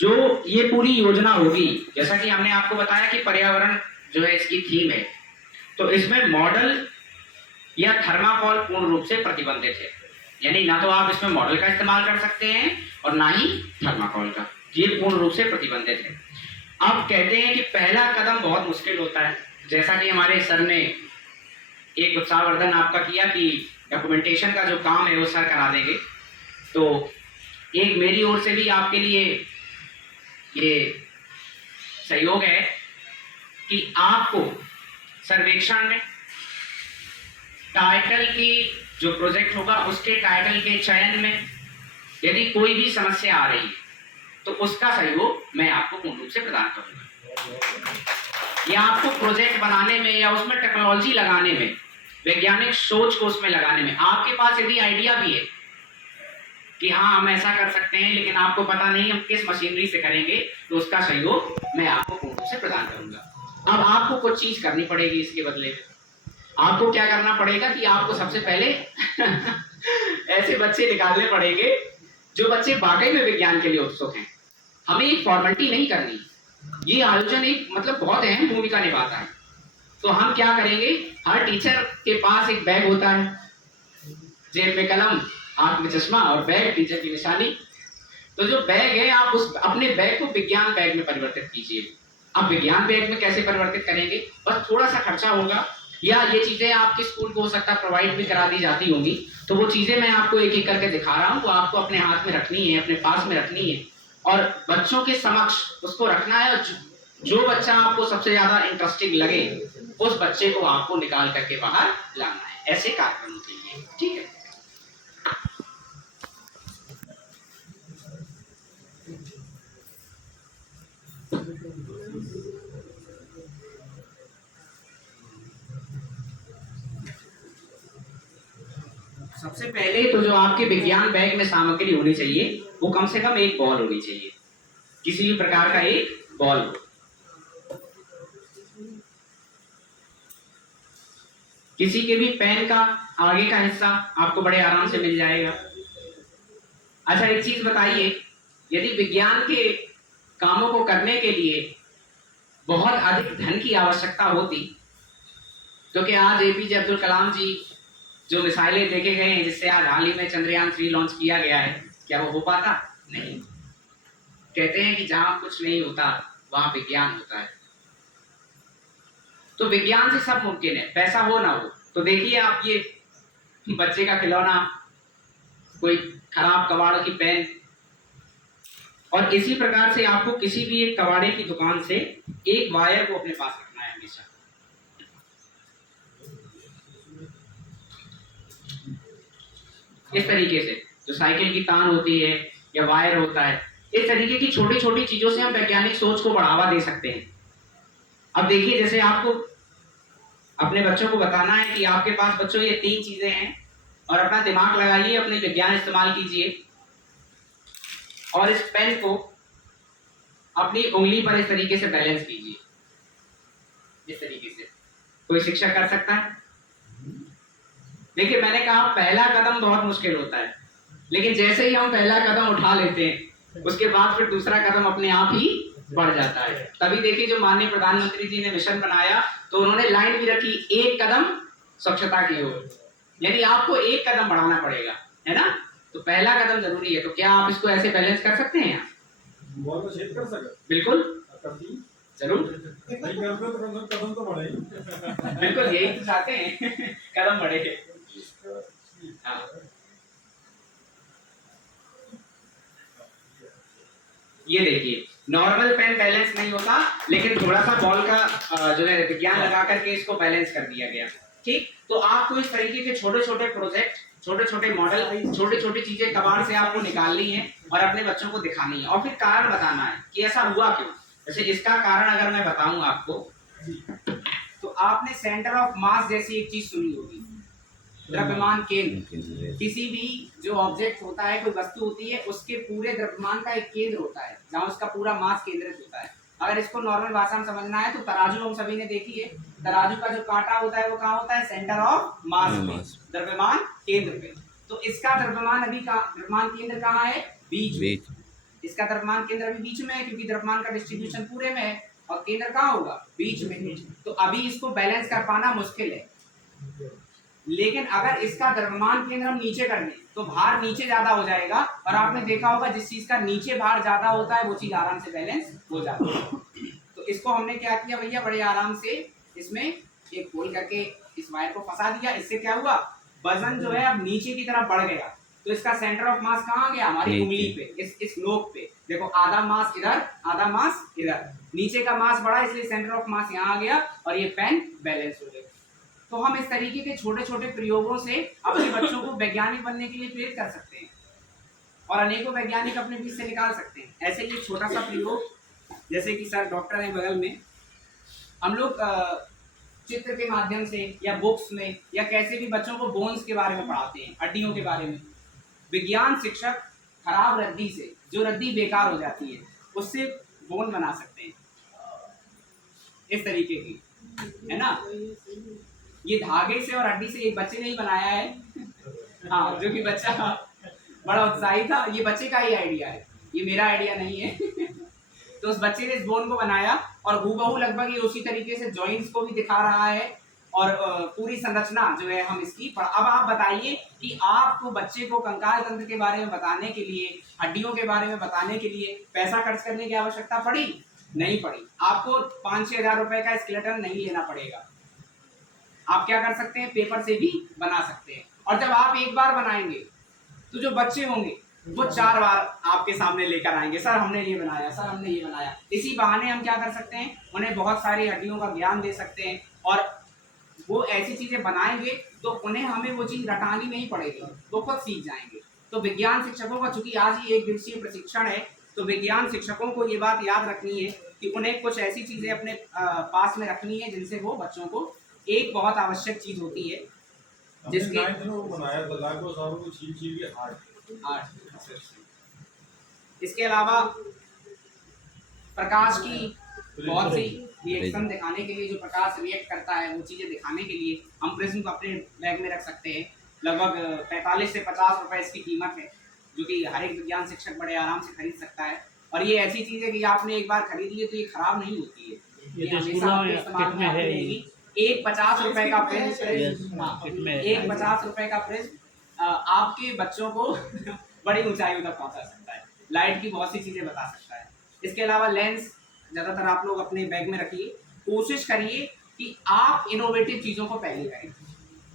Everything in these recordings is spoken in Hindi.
जो ये पूरी योजना होगी, जैसा कि हमने आपको बताया कि पर्यावरण जो है इसकी थीम है, तो इसमें मॉडल या थर्माकोल पूर्ण रूप से प्रतिबंधित है। यानी ना तो आप इसमें मॉडल का इस्तेमाल कर सकते हैं और ना ही थर्माकोल का, ये पूर्ण रूप से प्रतिबंधित है। अब कहते हैं कि पहला कदम बहुत मुश्किल होता है, जैसा कि हमारे सर ने एक उत्साहवर्धन आपका किया कि डॉक्यूमेंटेशन का जो काम है वो सर करा देंगे। तो एक मेरी ओर से भी आपके लिए ये सहयोग है कि आपको सर्वेक्षण में टाइटल की जो प्रोजेक्ट होगा उसके टाइटल के चयन में यदि कोई भी समस्या आ रही है तो उसका सहयोग मैं आपको पूर्ण रूप से प्रदान करूंगा। या आपको प्रोजेक्ट बनाने में या उसमें टेक्नोलॉजी लगाने में, वैज्ञानिक सोच को उसमें लगाने में आपके पास यदि आइडिया भी है कि हाँ हम ऐसा कर सकते हैं लेकिन आपको पता नहीं हम किस मशीनरी से करेंगे, तो उसका सहयोग मैं आपको पूर्ण रूप से प्रदान करूंगा। अब आपको कुछ चीज करनी पड़ेगी इसके बदले में। आपको क्या करना पड़ेगा कि आपको सबसे पहले ऐसे बच्चे निकालने पड़ेंगे जो बच्चे वाकई में विज्ञान के लिए उत्सुक हैं। हमें एक फॉर्मेलिटी नहीं करनी, ये आयोजन एक मतलब बहुत अहम भूमिका निभाता है। तो हम क्या करेंगे, हर टीचर के पास एक बैग होता है, जेब में कलम, हाथ में चश्मा और बैग टीचर की निशानी। तो जो बैग है आप उस अपने बैग को विज्ञान बैग में परिवर्तित कीजिए। अब विज्ञान बैग में कैसे परिवर्तित करेंगे, बस थोड़ा सा खर्चा होगा या ये चीजें आपके स्कूल को हो सकता है प्रोवाइड भी करा दी जाती होंगी, तो वो चीजें मैं आपको एक एक करके दिखा रहा हूँ, वो आपको अपने हाथ में रखनी है, अपने पास में रखनी है और बच्चों के समक्ष उसको रखना है। और जो बच्चा आपको सबसे ज्यादा इंटरेस्टिंग लगे उस बच्चे को आपको निकाल करके बाहर लाना है, ऐसे कार्यक्रम के लिए, ठीक है। सबसे पहले तो जो आपके विज्ञान बैग में सामग्री होनी चाहिए वो कम से कम एक बॉल होनी चाहिए, किसी भी प्रकार का एक बॉल हो। किसी के भी पेन का आगे का हिस्सा आपको बड़े आराम से मिल जाएगा। अच्छा एक चीज बताइए, यदि विज्ञान के कामों को करने के लिए बहुत अधिक धन की आवश्यकता होती तो क्या आज एपीजे अब्दुल कलाम जी जो मिसाइलें देखे गए हैं, जिससे आज हाल ही में चंद्रयान 3 लॉन्च किया गया है, क्या वो हो पाता? नहीं। कहते हैं कि जहां कुछ नहीं होता वहां विज्ञान होता है। तो विज्ञान से सब मुमकिन है, पैसा हो ना हो। तो देखिए आप ये बच्चे का खिलौना, कोई खराब कबाड़ की पेन, और इसी प्रकार से आपको किसी भी एक कबाड़े की दुकान से एक वायर को अपने पास रखना है हमेशा। इस तरीके से जो साइकिल की तान होती है या वायर होता है, इस तरीके की छोटी छोटी चीजों से हम वैज्ञानिक सोच को बढ़ावा दे सकते हैं। अब देखिए जैसे आपको अपने बच्चों को बताना है कि आपके पास बच्चों ये 3 चीजें हैं और अपना दिमाग लगाइए, अपने विज्ञान इस्तेमाल कीजिए और इस पेन को अपनी उंगली पर इस तरीके से बैलेंस कीजिए। इस तरीके से कोई शिक्षक कर सकता है? देखिए मैंने कहा पहला कदम बहुत मुश्किल होता है, लेकिन जैसे ही हम पहला कदम उठा लेते हैं उसके बाद फिर दूसरा कदम अपने आप ही बढ़ जाता है। तभी देखिए जो माननीय प्रधानमंत्री जी ने मिशन बनाया तो उन्होंने लाइन भी रखी, एक कदम स्वच्छता की ओर। यानी आपको एक कदम बढ़ाना पड़ेगा, है ना? तो पहला कदम जरूरी है। तो क्या आप इसको ऐसे बैलेंस कर सकते हैं? बिल्कुल जरूर, कदम तो बढ़े। बिल्कुल यही तो चाहते हैं कदम बढ़े। हाँ। ये देखिए नॉर्मल पेन बैलेंस नहीं होता, लेकिन थोड़ा सा बॉल का जो है विज्ञान लगा करके इसको बैलेंस कर दिया गया। ठीक, तो आपको इस तरीके के छोटे छोटे प्रोजेक्ट, छोटे छोटे मॉडल, छोटी छोटी चीजें कबाड़ से आपको निकालनी है और अपने बच्चों को दिखानी है और फिर कारण बताना है कि ऐसा हुआ क्यों। जैसे इसका कारण अगर मैं बताऊं आपको, तो आपने सेंटर ऑफ मास जैसी एक चीज सुनी होगी, द्रव्यमान केंद्र। किसी भी जो ऑब्जेक्ट होता है, कोई वस्तु होती है, उसके पूरे द्रव्यमान का एक केंद्र होता है जहां उसका पूरा मास केंद्रित होता है। अगर इसको नॉर्मल भाषा में समझना है तो तराजू हम सभी ने देखी है, तराजू का जो कांटा होता है वो कहाँ होता है? सेंटर ऑफ मास में, द्रव्यमान केंद्र पे। तो इसका द्रव्यमान अभी का द्रव्यमान केंद्र कहाँ है? बीच में। इसका द्रव्यमान केंद्र अभी बीच में है, क्योंकि द्रव्यमान का डिस्ट्रीब्यूशन पूरे में है और केंद्र कहाँ होगा, बीच में। तो अभी इसको बैलेंस कर पाना मुश्किल है। लेकिन अगर इसका द्रव्यमान केंद्र हम नीचे कर दें तो भार नीचे ज्यादा हो जाएगा, और आपने देखा होगा जिस चीज का नीचे भार ज्यादा होता है वो चीज आराम से बैलेंस हो जाती है। तो इसको हमने क्या किया भैया, बड़े आराम से इसमें एक होल करके इस वायर को फंसा दिया। इससे क्या हुआ, वजन जो है अब नीचे की तरफ बढ़ गया। तो इसका सेंटर ऑफ मास कहाँ आ गया, हमारी उंगली पे, इस नोक पे। देखो आधा मास इधर, आधा मास इधर, नीचे का मास बढ़ा इसलिए सेंटर ऑफ मास यहाँ आ गया और ये पेन बैलेंस हो गया। तो हम इस तरीके के छोटे छोटे प्रयोगों से अपने बच्चों को वैज्ञानिक बनने के लिए प्रेरित कर सकते हैं और अनेकों वैज्ञानिक अपने बीच से निकाल सकते हैं। ऐसे ही छोटा सा प्रयोग, जैसे कि सर डॉक्टर हैं बगल में, हम लोग चित्र के माध्यम से या बुक्स में या कैसे भी बच्चों को बोन्स के बारे में पढ़ाते हैं, हड्डियों के बारे में। विज्ञान शिक्षक खराब रद्दी से, जो रद्दी बेकार हो जाती है, उससे बोन बना सकते हैं, इस तरीके की, है ना। ये धागे से और हड्डी से एक बच्चे ने ही बनाया है, हाँ, जो कि बच्चा बड़ा उत्साही था। ये बच्चे का ही आइडिया है, ये मेरा आइडिया नहीं है। तो उस बच्चे ने इस बोन को बनाया और हूबहू लगभग ये उसी तरीके से जॉइंट्स को भी दिखा रहा है और पूरी संरचना जो है हम इसकी। अब आप बताइए कि आपको बच्चे को कंकाल तंत्र के बारे में बताने के लिए, हड्डियों के बारे में बताने के लिए पैसा खर्च करने की आवश्यकता पड़ी? नहीं पड़ी। आपको 5-6 हज़ार रुपए का स्केलेटन नहीं लेना पड़ेगा। आप क्या कर सकते हैं, पेपर से भी बना सकते हैं। और जब आप एक बार बनाएंगे तो जो बच्चे होंगे वो 4 बार आपके सामने लेकर आएंगे, सर हमने ये बनाया, सर हमने ये बनाया। इसी बहाने हम क्या कर सकते हैं, उन्हें बहुत सारी हड्डियों का ज्ञान दे सकते हैं और वो ऐसी चीजें बनाएंगे तो उन्हें हमें वो चीज रटानी नहीं पड़ेगी, वो खुद सीख जाएंगे। तो विज्ञान शिक्षकों का, चूंकि आज ही 1 दिवसीय प्रशिक्षण है, तो विज्ञान शिक्षकों को ये बात याद रखनी है कि उन्हें कुछ ऐसी चीजें अपने पास में रखनी है जिनसे वो बच्चों को, एक बहुत आवश्यक चीज होती है जिसके बनाया था लाखों सालों को छील छील के आर्ट। इसके अलावा प्रकाश की बहुत सी रिएक्शन दिखाने के लिए, जो प्रकाश रिएक्ट करता है वो चीजें दिखाने के लिए हम प्रिज्म को अपने बैग में रख सकते हैं। लगभग 45 से 50 रुपए इसकी कीमत है, जो कि हर एक विज्ञान शिक्षक बड़े आराम से खरीद सकता है। और ये ऐसी चीज है कि आपने एक बार खरीद ली तो ये खराब नहीं होती है, ये हमेशा आपके इस्तेमाल में आती रहेगी। एक 50 रुपए का प्रिज्म, एक 50 रुपए का प्रिज्म आपके बच्चों को बड़ी ऊंचाइयों तक पहुंचा सकता है, लाइट की बहुत सी चीजें बता सकता है। इसके अलावा लेंस ज्यादातर आप लोग अपने बैग में रखिए। कोशिश करिए कि आप इनोवेटिव चीजों को पहले करें।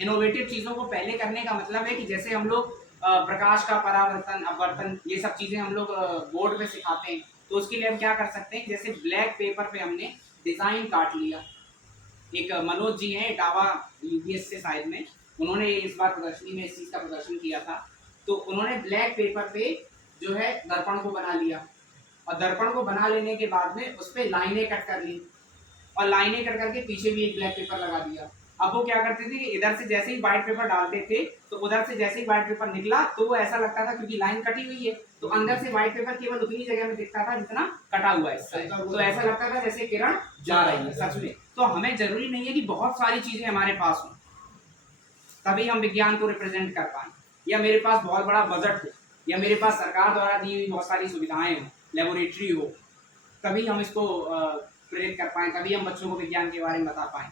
इनोवेटिव चीजों को पहले करने का मतलब है कि जैसे हम लोग प्रकाश का परावर्तन, अपवर्तन, ये सब चीजें हम लोग बोर्ड पे सिखाते हैं, तो उसके लिए हम क्या कर सकते हैं, जैसे ब्लैक पेपर पे हमने डिजाइन काट लिया। एक मनोज जी हैं इटावा यूपीएस से शायद में, उन्होंने इस बार प्रदर्शनी में इस चीज का प्रदर्शन किया था। तो उन्होंने ब्लैक पेपर पे जो है दर्पण को बना लिया और दर्पण को बना लेने के बाद में उस पर लाइनें कट कर ली और लाइनें कट करके पीछे भी एक ब्लैक पेपर लगा दिया। अब वो क्या करते थे कि इधर से जैसे ही व्हाइट पेपर डालते थे तो उधर से जैसे ही व्हाइट पेपर निकला तो वो ऐसा लगता था, क्योंकि लाइन कटी हुई है तो अंदर से व्हाइट पेपर केवल उतनी जगह में दिखता था जितना कटा हुआ है, तो ऐसा लगता था जैसे किरण जा रही है सच में। तो हमें जरूरी नहीं है कि बहुत सारी चीजें हमारे पास हों तभी हम विज्ञान को रिप्रेजेंट कर पाए, या मेरे पास बहुत बड़ा बजट हो, या मेरे पास सरकार द्वारा दी हुई बहुत सारी सुविधाएं हो, लेबोरेटरी हो, तभी हम इसको प्रेरित कर पाए, तभी हम बच्चों को विज्ञान के बारे में बता पाए।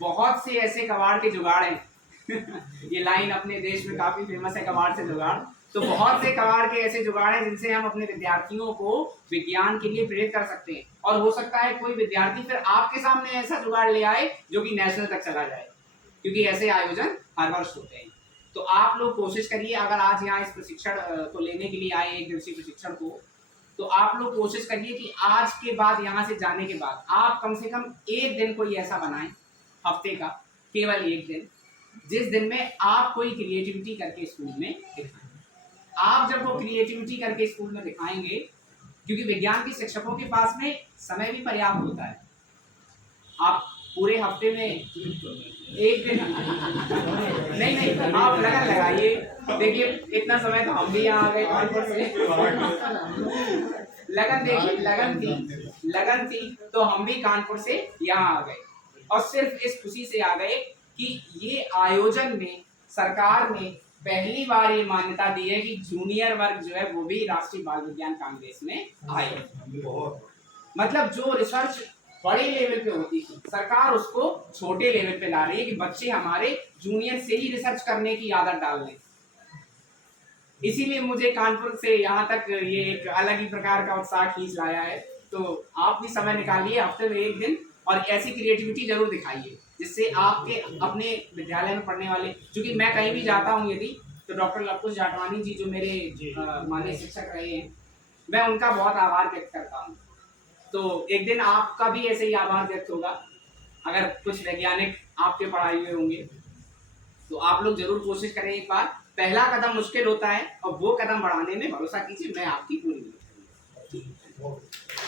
बहुत से ऐसे कबाड़ के जुगाड़ हैं ये लाइन अपने देश में काफी फेमस है, कबाड़ से जुगाड़। तो बहुत से कबाड़ के ऐसे जुगाड़ हैं जिनसे हम अपने विद्यार्थियों को विज्ञान के लिए प्रेरित कर सकते हैं। और हो सकता है कोई विद्यार्थी फिर आपके सामने ऐसा जुगाड़ ले आए जो कि नेशनल तक चला जाए, क्योंकि ऐसे आयोजन हर वर्ष होते हैं। तो आप लोग कोशिश करिए, अगर आज यहाँ इस प्रशिक्षण को लेने के लिए आए 1 दिवसीय प्रशिक्षण को, तो आप लोग कोशिश करिए कि आज के बाद, यहाँ से जाने के बाद, आप कम से कम 1 दिन कोई ऐसा बनाएं हफ्ते का, केवल 1 दिन, जिस दिन में आप कोई क्रिएटिविटी करके स्कूल में दिखाएं। आप जब वो क्रिएटिविटी करके स्कूल में दिखाएंगे, क्योंकि विज्ञान के शिक्षकों के पास में समय भी पर्याप्त होता है, आप पूरे हफ्ते में 1 दिन नहीं आप लगन लगाइए। देखिए इतना समय तो हम भी यहाँ आ गए कानपुर से लगन, देखिए लगन थी तो हम भी कानपुर से यहाँ आ गए, और सिर्फ इस खुशी से आ गए कि ये आयोजन में सरकार ने पहली बार ये मान्यता दी है कि जूनियर वर्ग जो है वो भी राष्ट्रीय बाल विज्ञान कांग्रेस में आए। बहुत मतलब जो रिसर्च बड़े लेवल पे होती थी, सरकार उसको छोटे लेवल पे ला रही है कि बच्चे हमारे जूनियर से ही रिसर्च करने की आदत डाल लें। इसीलिए मुझे कानपुर से यहाँ तक ये एक अलग ही प्रकार का उत्साह खींच लाया है। तो आप भी समय निकालिए हफ्ते में एक दिन और ऐसी क्रिएटिविटी जरूर दिखाइए जिससे आपके अपने विद्यालय में पढ़ने वाले, क्योंकि मैं कहीं भी जाता हूँ यदि, तो डॉक्टर लवकुश जाटवानी जी जो मेरे माननीय शिक्षक रहे हैं, मैं उनका बहुत आभार व्यक्त करता हूँ। तो एक दिन आपका भी ऐसे ही आभार व्यक्त होगा अगर कुछ वैज्ञानिक आपके पढ़ाई में होंगे। तो आप लोग जरूर कोशिश करें एक बार। पहला कदम मुश्किल होता है और वो कदम बढ़ाने में भरोसा कीजिए, मैं आपकी पूरी मदद करूंगा।